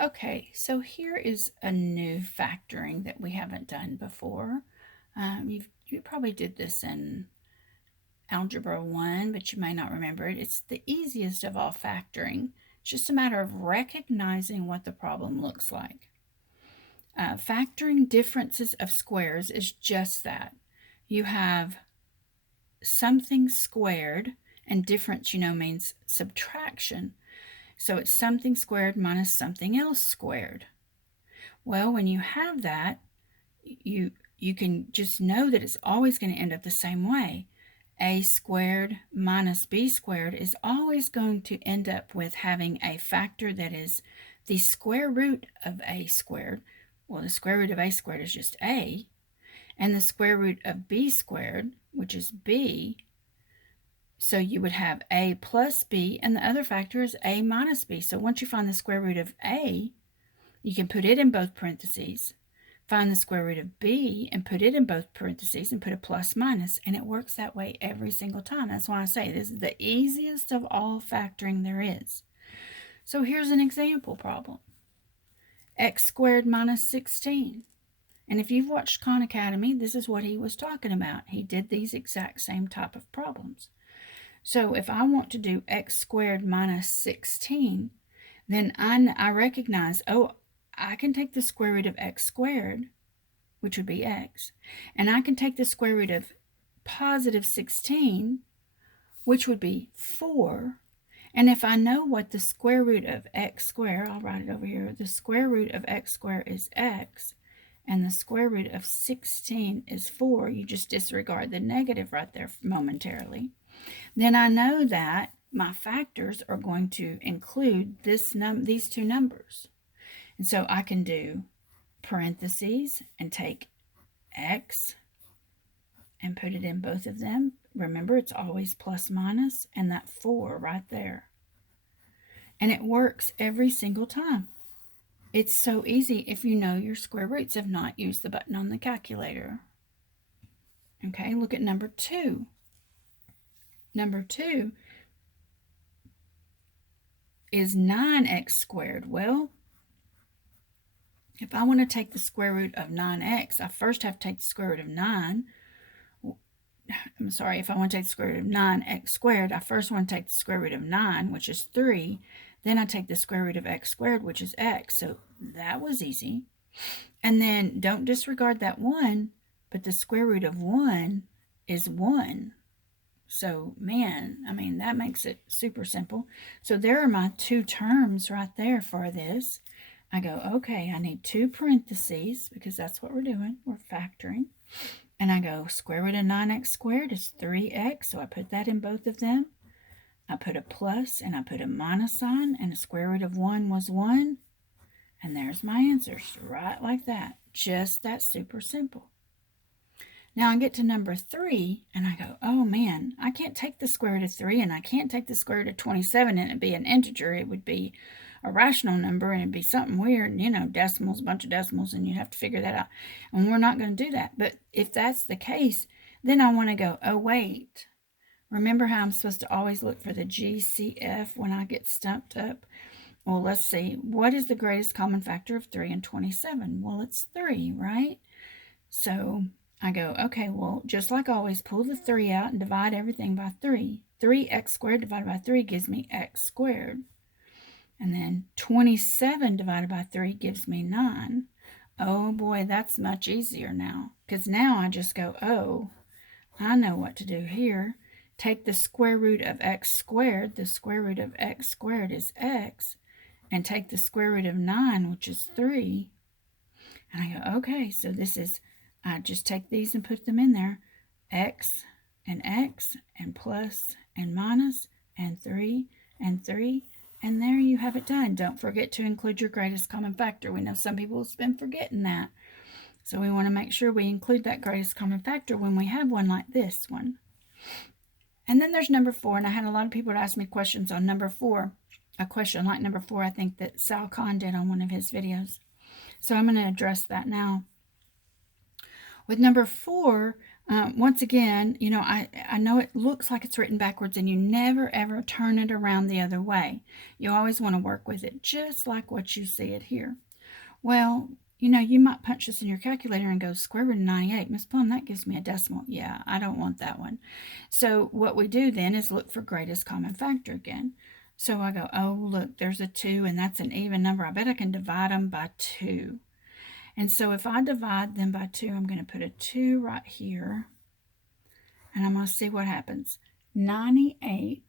Okay, so here is a new factoring that we haven't done before. You probably did this in Algebra 1, but you may not remember it. It's the easiest of all factoring. It's just a matter of recognizing what the problem looks like. Factoring differences of squares is just that. You have something squared, and difference, means subtraction. So it's something squared minus something else squared. Well, when you have that, you can just know that it's always going to end up the same way. A squared minus b squared is always going to end up with having a factor that is the square root of a squared. Well, the square root of a squared is just a, and the square root of b squared, which is b. So you would have a plus b, and the other factor is a minus b. So once you find the square root of a, you can put it in both parentheses, find the square root of b and put it in both parentheses and put a plus minus, and it works that way every single time. That's why I say this is the easiest of all factoring there is. So here's an example problem. X squared minus 16. And if you've watched Khan Academy, this is what he was talking about. He did these exact same type of problems. So if I want to do x squared minus 16, then I recognize, oh, I can take the square root of x squared, which would be x, and I can take the square root of positive 16, which would be 4. And if I know what the square root of x squared, I'll write it over here, the square root of x squared is x, and the square root of 16 is 4, you just disregard the negative right there momentarily, then I know that my factors are going to include these two numbers. And so I can do parentheses and take x and put it in both of them. Remember, it's always plus minus, and that 4 right there. And it works every single time. It's so easy if you know your square roots. If not, use the button on the calculator. Okay, look at number 2. Number 2 is 9x squared. Well, if I want to take the square root of 9x, I first have to take the square root of 9. I'm sorry, if I want to take the square root of 9x squared, I first want to take the square root of 9, which is 3. Then I take the square root of x squared, which is x. So that was easy. And then don't disregard that 1, but the square root of 1 is 1. So, man, I mean, that makes it super simple. So there are my two terms right there for this. I go, okay, I need two parentheses because that's what we're doing. We're factoring. And I go, square root of 9x squared is 3x. So I put that in both of them. I put a plus and I put a minus sign, and the square root of 1 was 1. And there's my answers, right like that. Just that super simple. Now I get to number 3, and I go, oh man, I can't take the square root of 3, and I can't take the square root of 27, and it'd be an integer. It would be a rational number, and it'd be something weird, decimals, a bunch of decimals, and you'd have to figure that out. And we're not going to do that. But if that's the case, then I want to go, oh wait, remember how I'm supposed to always look for the GCF when I get stumped up? Well, let's see. What is the greatest common factor of 3 and 27? Well, it's 3, right? So I go, okay, well, just like always, pull the 3 out and divide everything by 3. 3x squared divided by 3 gives me x squared. And then 27 divided by 3 gives me 9. Oh boy, that's much easier now. Because now I just go, oh, I know what to do here. Take the square root of x squared. The square root of x squared is x. And take the square root of 9, which is 3. And I go, okay, so this is, I just take these and put them in there. X and plus and minus and 3 and 3. And there you have it done. Don't forget to include your greatest common factor. We know some people have been forgetting that. So we want to make sure we include that greatest common factor when we have one like this one. And then there's number 4. And I had a lot of people ask me questions on number 4. A question like number 4, I think that Sal Khan did on one of his videos. So I'm going to address that now. With number 4, Once again, you know, I know it looks like it's written backwards and you never ever turn it around the other way. You always want to work with it just like what you see it here. Well, you know, you might punch this in your calculator and go square root of 98. Miss Plum, that gives me a decimal. Yeah, I don't want that one. So what we do then is look for greatest common factor again. So I go, oh, look, there's a 2, and that's an even number. I bet I can divide them by 2. And so if I divide them by 2, I'm going to put a 2 right here, and I'm going to see what happens. 98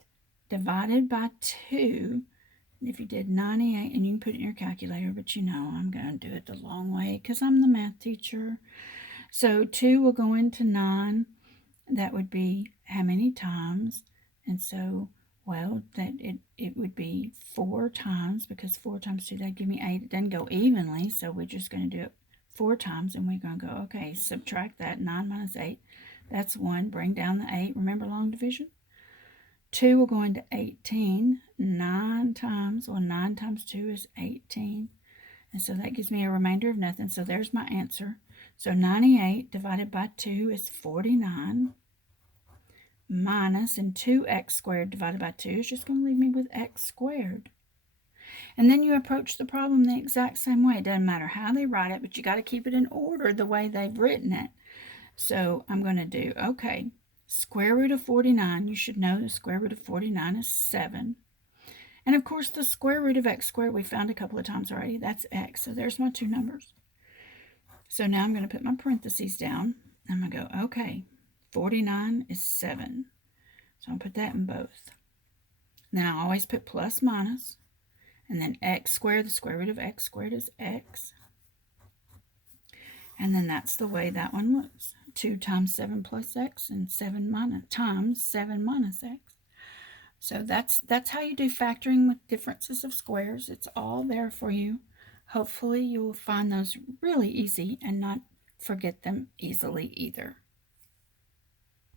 divided by 2, if you did 98, and you can put it in your calculator, but you know I'm going to do it the long way because I'm the math teacher. So 2 will go into 9. That would be how many times? And so, well, that it would be 4 times, because 4 times 2, that'd give me 8. It doesn't go evenly, so we're just going to do it 4 times, and we're going to go, okay, subtract that. 9 minus 8, that's 1. Bring down the 8. Remember long division? 2 will go into 18. 9 times, well, 9 times 2 is 18. And so that gives me a remainder of nothing. So there's my answer. So 98 divided by 2 is 49. Minus, and 2x squared divided by 2 is just going to leave me with x squared. And then you approach the problem the exact same way. It doesn't matter how they write it, but you got to keep it in order the way they've written it. So I'm going to do, okay, square root of 49. You should know the square root of 49 is 7. And of course, the square root of x squared we found a couple of times already. That's x. So there's my two numbers. So now I'm going to put my parentheses down. I'm going to go, okay, 49 is 7. So I'll put that in both. Then I always put plus minus. And then x squared, the square root of x squared is x. And then that's the way that one looks. 2 times 7 plus x, and 7 minus times 7 minus x. So that's how you do factoring with differences of squares. It's all there for you. Hopefully you will find those really easy and not forget them easily either.